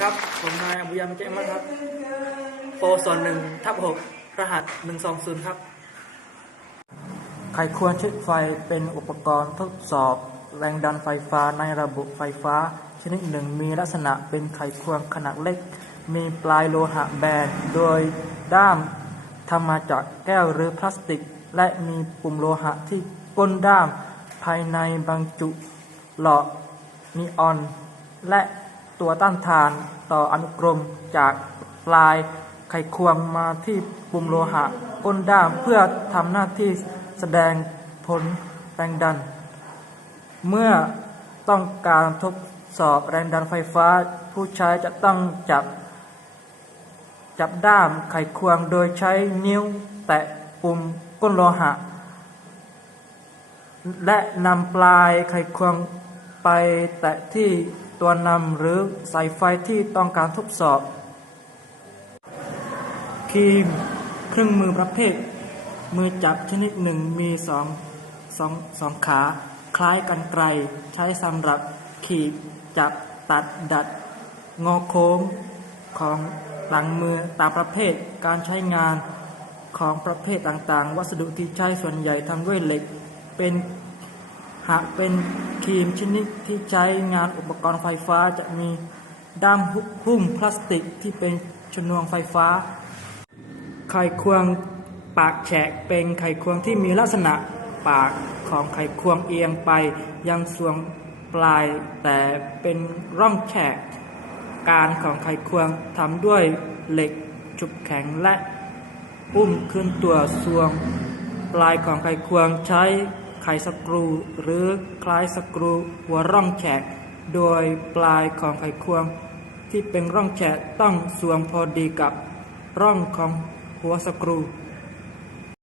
ครับ ผมนายอบุยามเจมัครับโปรส่วนหนึ่งทับหกรหัสหนึ่งสองศูนย์ครับ ไขควงเช็คไฟเป็นอุปกรณ์ทดสอบ แรงดันไฟฟ้าในระบบไฟฟ้า ชนิดหนึ่งมีลักษณะเป็นไขควงขนาดเล็ก มีปลายโลหะแบน โดยด้ามทำมาจากแก้วหรือพลาสติก และมีปุ่มโลหะที่ก้นด้าม ภายในบรรจุหลอดนีออน และ ตัวต้านทานต่ออนุกรมจากปลายไขควงมาที่ปุ่มโลหะก้นด้ามเพื่อทำหน้าที่แสดงผลแรงดัน เมื่อต้องการทดสอบแรงดันไฟฟ้า ผู้ใช้จะต้องจับ จับด้ามไขควงโดยใช้นิ้วแตะปุ่มก้นโลหะ และนำปลายไขควงไปแตะที่ ตัวนำหรือสายไฟที่ต้องการทดสอบ ครีมเครื่องมือประเภท มือจับชนิดหนึ่งมีสองสองสองขา คล้ายกันไกล ใช้สำหรับขีดจับตัดดัด งอโค้งของหลังมือตามประเภทการใช้งานของประเภทต่างๆ วัสดุที่ใช้ส่วนใหญ่ทำด้วยเหล็ก เป็น หากเป็นครีมชนิดที่ใช้งานอุปกรณ์ไฟฟ้าจะมีด้ามหุ้มพลาสติกที่เป็นชนวนไฟฟ้า ไข่ควงปากแฉกเป็นไข่ควงที่มีลักษณะปากของไข่ควงเอียงไปยังส่วนปลายแต่เป็นร่องแฉก การของไข่ควงทำด้วยเหล็กจุบแข็งและอุ้มขึ้นตัวส่วงปลายของไข่ควงใช้ ไขสกรูหรือคล้ายสกรูหัวร่องแฉก โดยปลายของไขควง ที่เป็นร่องแฉกต้องสวมพอดีกับร่องของหัวสกรู